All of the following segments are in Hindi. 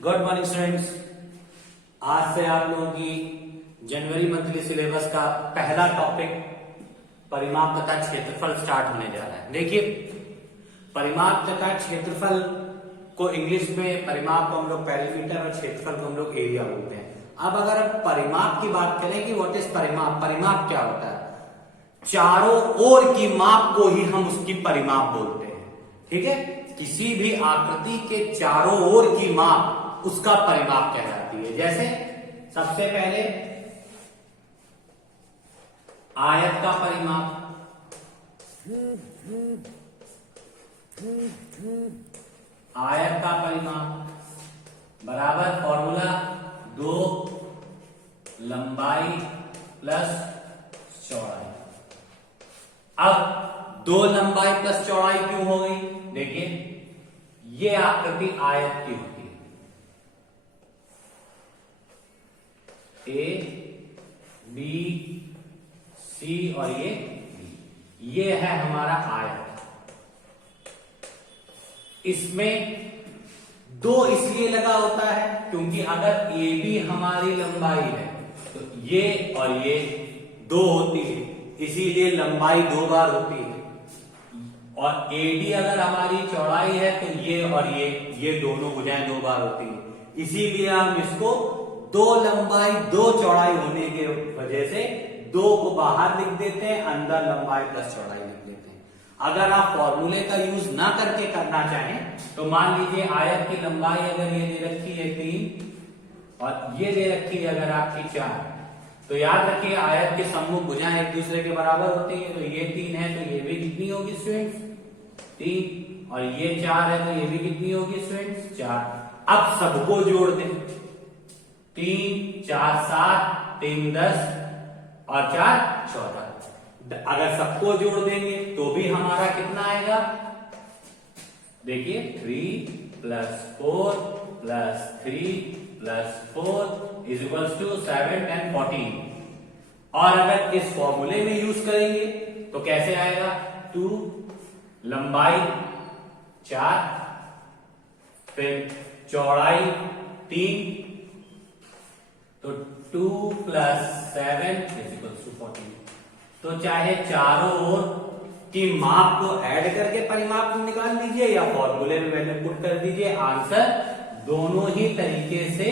Good morning students. आज से आप लोगों की जनवरी मंथली सिलेबस का पहला टॉपिक परिमाप तथा क्षेत्रफल स्टार्ट होने जा रहा है। देखिए, परिमाप तथा क्षेत्रफल को इंग्लिश में परिमाप को हम लोग पेरीमीटर और क्षेत्रफल को हम लोग एरिया बोलते हैं। अब अगर हम परिमाप की बात करें कि व्हाट इज परिमाप, परिमाप क्या होता है, चारों ओर की माप को ही हम उसकी परिमाप बोलते हैं। ठीक है, किसी भी आकृति के चारों ओर की माप उसका परिमाप कहलाती है। जैसे सबसे पहले आयत का परिमाप, आयत का परिमाप बराबर फॉर्मूला 2 लंबाई प्लस चौड़ाई। अब 2 लंबाई प्लस चौड़ाई क्यों हो गई? देखिए, ये आकृति आयत की होती है, ए बी सी और ये बी, ये है हमारा आयत। इसमें 2 इसलिए लगा होता है क्योंकि अगर ए बी हमारी लंबाई है तो ये और ये 2 होती है, इसीलिए लंबाई 2 बार होती है। और एडी अगर हमारी चौड़ाई है तो ये और ये दोनों भुजाएं 2 बार होती है, इसीलिए हम इसको 2 लंबाई 2 चौड़ाई होने के वजह से 2 को बाहर लिख देते हैं, अंदर लंबाई प्लस चौड़ाई लिख देते हैं। अगर आप फॉर्मूले का यूज ना करके करना चाहें तो मान लीजिए आयत की लंबाई अगर ये दे रखी है 3 और ये दे रखी है अगर आपकी 4, तो याद रखिए आयत के सम्मुख भुजाएं एक दूसरे के बराबर होती है। तो ये 3 है तो ये भी कितनी होगी स्टूडेंट्स? 3। और ये 4 है तो ये भी कितनी होगी स्टूडेंट्स? 4। अब सबको जोड़ दें, 3 4 7, 3 10 और 4 14। अगर सबको जोड़ देंगे तो भी हमारा कितना आएगा? देखिए 3 + 4 + 3 + 4 इज इक्वल्स टू 7 10 14। और अगर इस फॉर्मूले में यूज करेंगे तो कैसे आएगा? 2 लंबाई 4 फिर चौड़ाई 3, तो 2 + 7 इज इक्वल्स टू 14। तो चाहे चारों ओर की माप को ऐड करके परिमाप निकाल दीजिए या फॉर्मूले में वैल्यू पुट कर दीजिए, आंसर दोनों ही तरीके से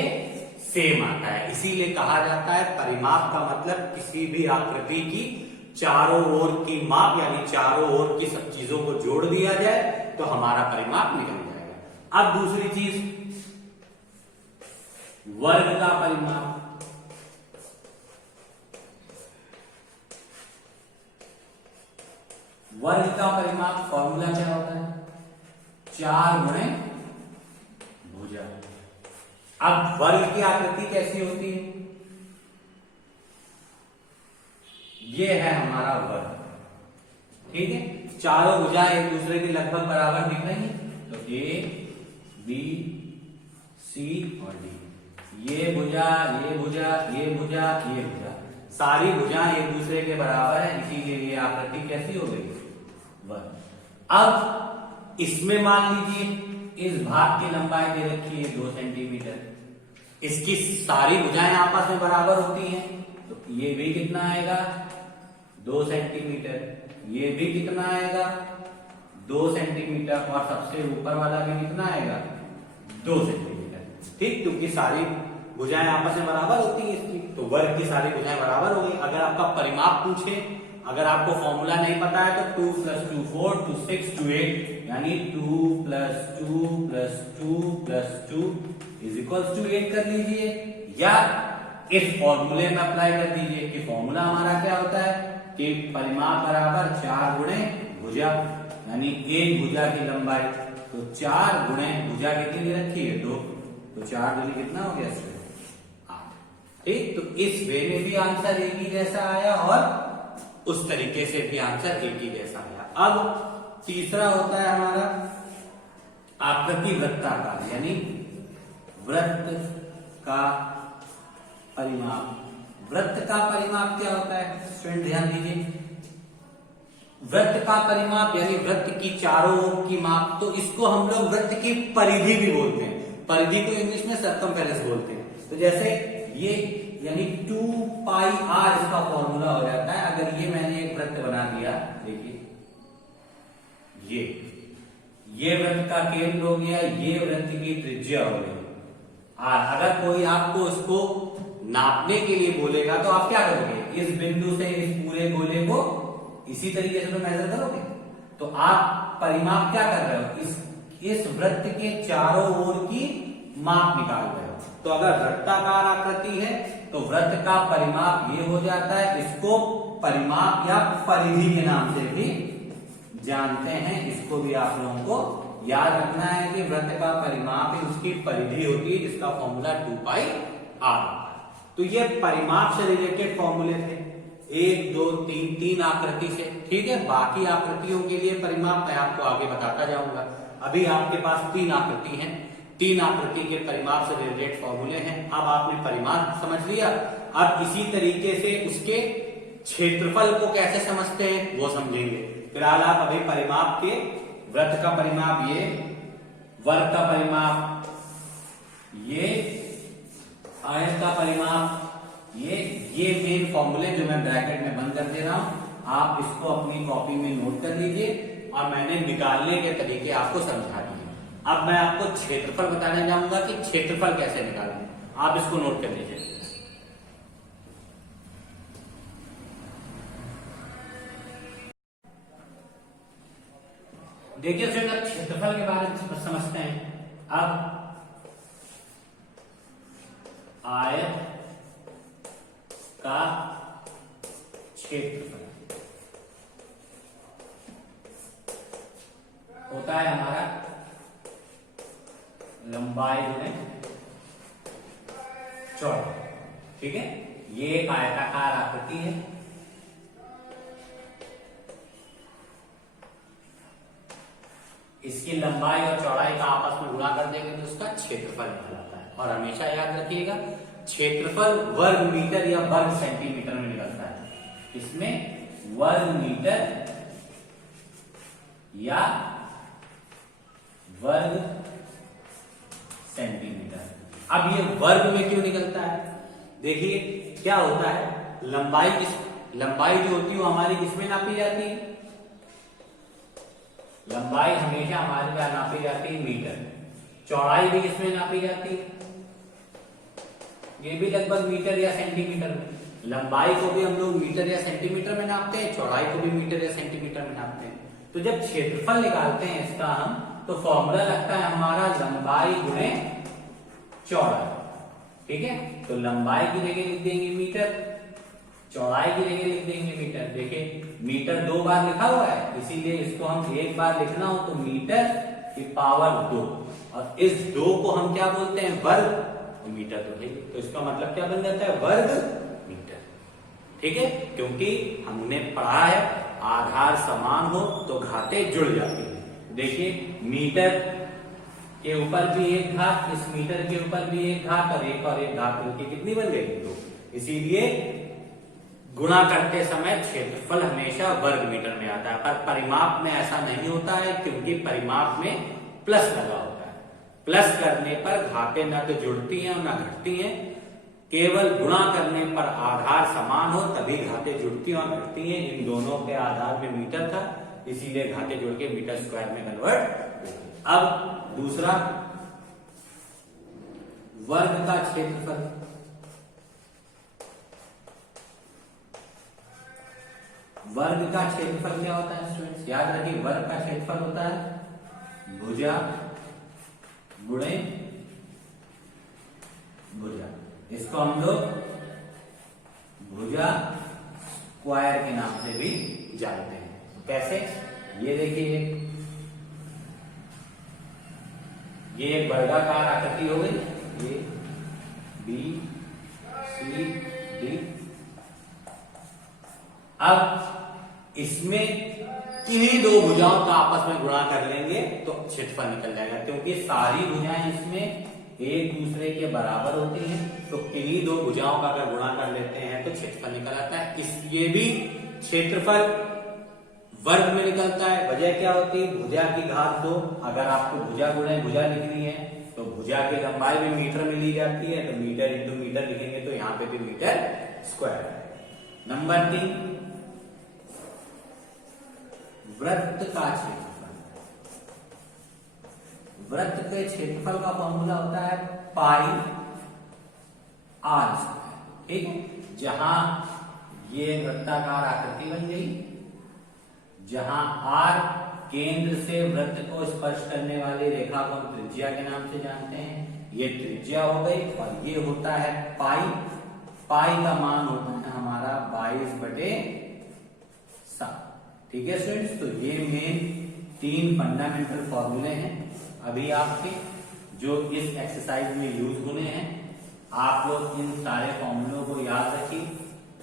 सेम आता है। इसीलिए कहा जाता है परिमाप का मतलब किसी भी आकृति की चारों ओर की माप, यानी चारों ओर की सब चीजों को जोड़ दिया जाए तो हमारा परिमाप निकल जाएगा। अब दूसरी चीज, वर्ग का परिमाप। वर्ग का परिमाप फॉर्मूला क्या होता है? 4 गुणे भुजा। अब वर्ग की आकृति कैसी होती है? ये है हमारा वर्ग। ठीक है, चारों भुजाएं एक दूसरे के लगभग बराबर दिख रही है, तो ए बी सी और डी, ये भुजा ये भुजा ये भुजा ये भुजा, सारी भुजाएं एक दूसरे के बराबर है, इसीलिए ये आकृति कैसी हो गई? वर्ग। अब इसमें मान लीजिए इस भाग की लंबाई दे रखी है 2 सेंटीमीटर, इसकी सारी भुजाएं आपस में बराबर होती हैं, तो ये भी कितना आएगा? 2 सेंटीमीटर, ये भी कितना आएगा? 2 सेंटीमीटर, और सबसे ऊपर वाला भी कितना आएगा? 2 सेंटीमीटर। ठीक, क्योंकि सारी भुजाएं आपस में बराबर होती है इसकी, तो वर्ग की सारी भुजाएं बराबर हो गई। अगर आपका परिमाप पूछे, अगर आपको फॉर्मूला नहीं पता है तो 2 + 2 4 2 6 2 8, यानी 2 + 2 + 2 + 2 इज इक्वल्स टू 8 कर लीजिए, या इस फॉर्मूले में अप्लाई कर दीजिए कि फॉर्मूला हमारा क्या होता है कि परिमाप बराबर 4 गुणे भुजा, यानी एक भुजा की लंबाई, तो 4 गुणे भुजा कितनी रखी है? 2, तो 4 दूनी कितना हो गया? 8। ठीक, तो इस वे में भी आंसर एक ही जैसा आया और उस तरीके से भी आंसर एक ही जैसा आया। अब तीसरा होता है हमारा आकृति वृत्ताकार, यानी वृत्त का परिमाप। वृत्त का परिमाप क्या होता है स्टूडेंट? ध्यान दीजिए, वृत्त का परिमाप यानी वृत्त की चारों ओर की माप, तो इसको हम लोग वृत्त की परिधि भी बोलते हैं। परिधि को इंग्लिश में सर्कमफेरेंस बोलते हैं। तो जैसे ये यानी 2 पाई आर इसका फॉर्मूला हो जाता है। अगर ये मैंने एक वृत्त बना दिया, देखिए ये वृत्त का केंद्र हो गया, ये वृत्त की त्रिज्या हो गई आर। अगर कोई आपको इसको नापने के लिए बोलेगा तो आप क्या करोगे, इस बिंदु से इस पूरे गोले को इसी तरीके से तो मेजर करोगे। तो आप परिमाप क्या कर रहे हो, इस वृत्त के चारों ओर की माप निकाल रहे हो। तो अगर वृत्ताकार आकृति है तो वृत्त का परिमाप ये हो जाता है। इसको परिमाप या परिधि के नाम से भी जानते हैं। इसको भी आप लोगों को याद रखना है कि वृत्त का परिमाप ही उसकी परिधि होती है, जिसका फॉर्मूला 2 पाई आर। तो ये परिमाप से रिलेटेड फॉर्मूले थे, 1 2 3 तीन आकृति से। ठीक है, बाकी आकृतियों के लिए परिमाप मैं आपको आगे बताता जाऊंगा। अभी आपके पास 3 आकृति हैं, 3 आकृति के परिमाप से रिलेटेड फॉर्मूले हैं। अब आपने परिमाप समझ लिया। अब इसी तरीके से उसके क्षेत्रफल को कैसे समझते हैं वो समझेंगे। फिलहाल आप अभी परिमाप के वृत्त का परिमाप ये, वर्ग का परिमाप ये, आयत का परिमाप ये मेन फॉर्मूले जो मैं ब्रैकेट में बंद कर दे रहा हूं, आप इसको अपनी कॉपी में नोट कर लीजिए और मैंने निकालने के तरीके आपको समझा दिए। अब मैं आपको क्षेत्रफल बताने जाऊंगा कि क्षेत्रफल कैसे निकालें। आप इसको नोट कर लीजिए। देखिए फ्रेंड, अब क्षेत्रफल के बारे में समझते हैं। अब आयत का क्षेत्रफल होता है हमारा लंबाई गुणे चौड़ाई। ठीक है, ये एक आयताकार आकृति है। इसकी लंबाई और चौड़ाई का आपस में गुणा कर देंगे तो उसका क्षेत्रफल निकल आता है। और हमेशा याद रखिएगा, क्षेत्रफल वर्ग मीटर या वर्ग सेंटीमीटर में निकलता है। इसमें वर्ग मीटर या वर्ग सेंटीमीटर। अब ये वर्ग में क्यों निकलता है, देखिए क्या होता है, लंबाई जो होती है वो हमारी किसमें नापी जाती है, लंबाई हमेशा हमारे क्या नापी जाती है, मीटर। चौड़ाई भी किसमें नापी जाती है, ये भी लगभग मीटर या सेंटीमीटर में। लंबाई को भी हम लोग मीटर या सेंटीमीटर में नापते हैं, चौड़ाई को भी मीटर या सेंटीमीटर में नापते हैं। तो जब क्षेत्रफल निकालते हैं इसका हम, तो फॉर्मूला लगता है हमारा लंबाई गुणे चौड़ाई। ठीक है, तो लंबाई की जगह लिख देंगे मीटर, चौड़ाई की जगह लिख देंगे मीटर। देखिए मीटर 2 बार लिखा हुआ है, इसीलिए इसको हम 1 बार लिखना हो तो मीटर की पावर 2, और इस 2 को हम क्या बोलते हैं, वर्ग, तो मीटर तो है, तो इसका मतलब क्या बन जाता है, वर्ग मीटर। ठीक है, क्योंकि हमने पढ़ा है आधार समान हो तो घातें जुड़ जाती है। देखिए मीटर के ऊपर भी एक घात, इस मीटर के ऊपर भी एक घात और एक घात मिलकर कितनी बन गई, 2। इसीलिए गुणा करते समय क्षेत्रफल हमेशा वर्ग मीटर में आता है। पर परिमाप में ऐसा नहीं होता है, क्योंकि परिमाप में प्लस लगा होता है। प्लस करने पर घातें न तो जुड़ती हैं और न घटती हैं, केवल गुणा करने पर आधार समान हो तभी घातें जुड़ती और घटती हैं। इन दोनों के आधार में मीटर था, इसीलिए घातें जुड़ के मीटर स्क्वायर में कन्वर्ट। अब दूसरा, वर्ग का क्षेत्रफल। वर्ग का क्षेत्रफल क्या होता है स्टूडेंट्स, याद रखिए, वर्ग का क्षेत्रफल होता है भुजा गुणे भुजा। इसको हम लोग भुजा स्क्वायर के नाम से भी जानते हैं। कैसे, ये देखिए, ये एक वर्गाकार आकृति हो गई, ये बी सी डी। अब इसमें किन्हीं 2 भुजाओं का आपस में गुणा कर लेंगे तो क्षेत्रफल निकल जाएगा, क्योंकि सारी भुजाएं इसमें एक दूसरे के बराबर होती हैं। तो किन्हीं 2 भुजाओं का अगर गुणा कर लेते हैं तो क्षेत्रफल निकल आता है। इसलिए भी क्षेत्रफल वर्ग में निकलता है। वजह क्या होती है, भुजा की घात 2। अगर आपको भुजा गुणे भुजा लिखनी है तो भुजा की लंबाई भी मीटर में ली जाती है, तो मीटर इंटू मीटर लिखेंगे तो यहाँ पे भी मीटर स्क्वायर। नंबर 3, वृत्त का क्षेत्रफल। वृत्त के क्षेत्रफल का फॉर्मूला होता है पाई आर स्क्वायर। ठीक है, जहां ये वृत्ताकार आकृति बन गई, जहां आर केंद्र से वृत्त को स्पर्श करने वाली रेखा को हम त्रिज्या के नाम से जानते हैं, ये त्रिज्या हो गई, और ये होता है पाई। पाई का मान होता है हमारा 22/7। ठीक है स्टूडेंट्स, तो ये मेन 3 फंडामेंटल फॉर्मूले हैं अभी आपके जो इस एक्सरसाइज में यूज होने हैं। आप लोग इन सारे फॉर्मूलों को याद रखिए,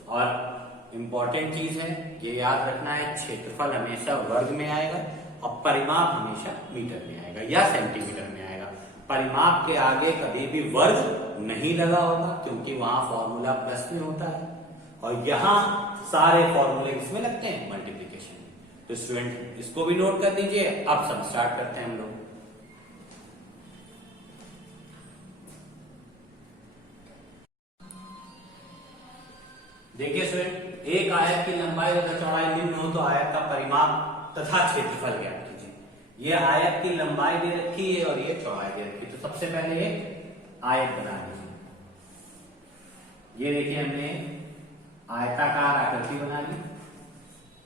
और इंपॉर्टेंट चीज है ये याद रखना है, क्षेत्रफल हमेशा वर्ग में आएगा और परिमाप हमेशा मीटर में आएगा या सेंटीमीटर में आएगा। परिमाप के आगे कभी भी वर्ग नहीं लगा होगा, क्योंकि वहां फॉर्मूला प्लस में होता है, और यहां सारे फॉर्मूले किसमें लगते हैं, मल्टीप्लीकेशन में। तो स्टूडेंट इसको भी नोट कर दीजिए। अब सब स्टार्ट करते हैं हम लोग। देखिए स्टूडेंट, एक आयत की लंबाई तथा चौड़ाई निम्न हो तो आयत का परिमाप तथा क्षेत्रफल ज्ञात कीजिए। ये आयत की लंबाई दे रखी है और ये चौड़ाई दे रखी है, तो सबसे पहले ये आयत बना लीजिए। ये देखिए हमने आयताकार आकृति बना ली,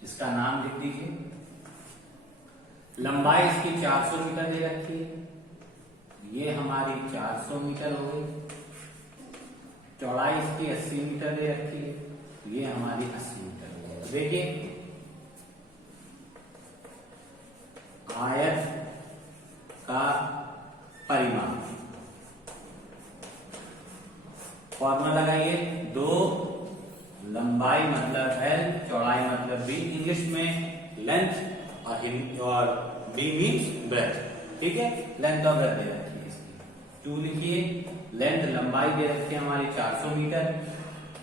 इसका नाम लिख दीजिए। लंबाई इसकी 400 मीटर दे रखी है, ये हमारी 400 मीटर हो गई। चौड़ाई इसकी 80 मीटर दे रखी है, ये हमारी 80 मीटर हो गई। देखिए आयत का परिमाप, फॉर्मूला लगाइए, 2 लंबाई मतलब L, चौड़ाई मतलब B, इंग्लिश में लेंथ और B मीन्स ब्रेथ। ठीक है, लेंथ और ब्रेथ दे रखी है इसकी। 2 लिखिए, लेंथ लंबाई दे रखी है हमारी 400 मीटर,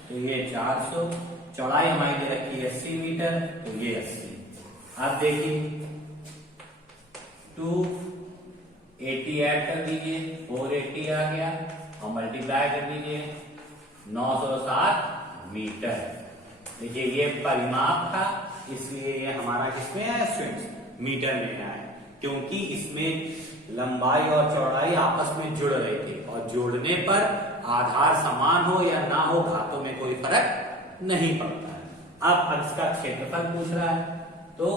तो ये 400, चौड़ाई हमारी दे रखी है 80 मीटर, तो ये 80। अब देखिए 280 ऐड कर दीजिए, 480 आ गया, और मल्टीप्लाई कर दीजिए 960 मीटर। देखिए ये परिमाप था, इसलिए ये हमारा किसमें आया स्टूडेंट्स, मीटर में आया, क्योंकि इसमें लंबाई और चौड़ाई आपस में जुड़ रही थी, और जोड़ने पर आधार समान हो या ना हो, घातों में कोई फर्क नहीं पड़ता है। अब इसका क्षेत्रफल पूछ रहा है, तो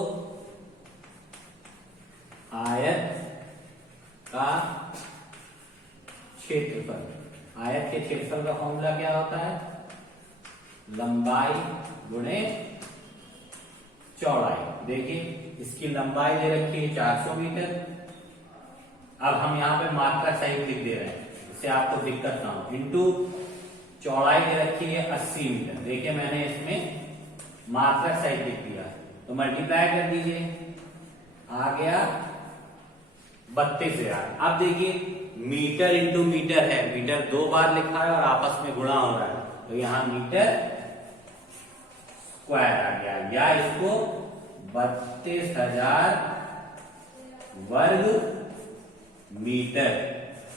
आयत का क्षेत्रफल, आयत के क्षेत्रफल का फॉर्मूला क्या होता है, लंबाई गुणे चौड़ाई। देखिए इसकी लंबाई दे रखी है 400 मीटर, अब हम यहाँ पे मात्रक सहित लिख दे रहे हैं, इससे आपको दिक्कत ना हो, इंटू चौड़ाई दे रखी है 80 मीटर। देखिए मैंने इसमें मात्रक सहित लिख दिया, तो मल्टीप्लाई कर दीजिए, आ गया 32,000। अब देखिए मीटर इंटू मीटर है, मीटर 2 बार लिखा है और आपस में गुणा हो रहा है, तो यहां मीटर स्क्वायर आ गया, या इसको 32,000 वर्ग मीटर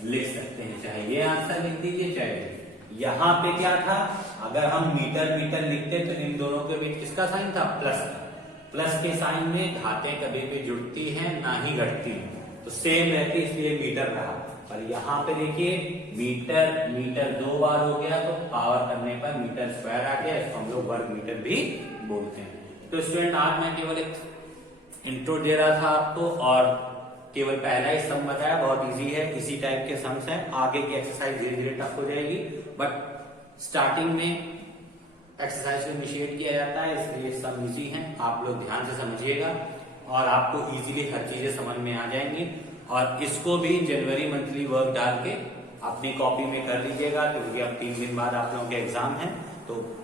लिख सकते हैं। चाहे ये आंसर लिख दीजिए, चाहे यहां पे क्या था, अगर हम मीटर मीटर लिखते तो इन दोनों के बीच किसका साइन था, प्लस का। प्लस के साइन में घातें कभी भी जुड़ती हैं ना ही घटती हैं, तो सेम रहती, इसलिए मीटर रहा। पर यहाँ पे देखिए मीटर मीटर 2 बार हो गया, तो पावर करने पर मीटर स्क्वायर आ गया, इसको हम लोग वर्ग मीटर भी बोलते हैं। तो स्टूडेंट आज मैं केवल एक इंट्रो दे रहा था आपको, और केवल पहला ही सम बताया, बहुत इजी है, इसी टाइप के सम्स हैं। आगे की एक्सरसाइज धीरे धीरे टफ हो जाएगी, बट स्टार्टिंग में एक्सरसाइज को इनिशिएट किया जाता है, इसलिए सम इजी हैं। आप लोग ध्यान से समझिएगा और आपको इजीली हर चीजें समझ में आ जाएंगी। और इसको भी जनवरी मंथली वर्क डाल के अपनी कॉपी में कर लीजिएगा, क्योंकि अब 3 दिन बाद आप लोगों के एग्जाम है, तो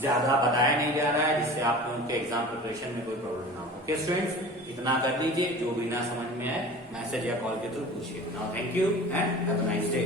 ज्यादा बताया नहीं जा रहा है, जिससे आप लोगों के एग्जाम प्रिपरेशन में कोई प्रॉब्लम ना हो। ओके स्टूडेंट्स, इतना कर लीजिए, जो भी ना समझ में आए मैसेज या कॉल के थ्रू पूछिए। Now thank you and have a nice day.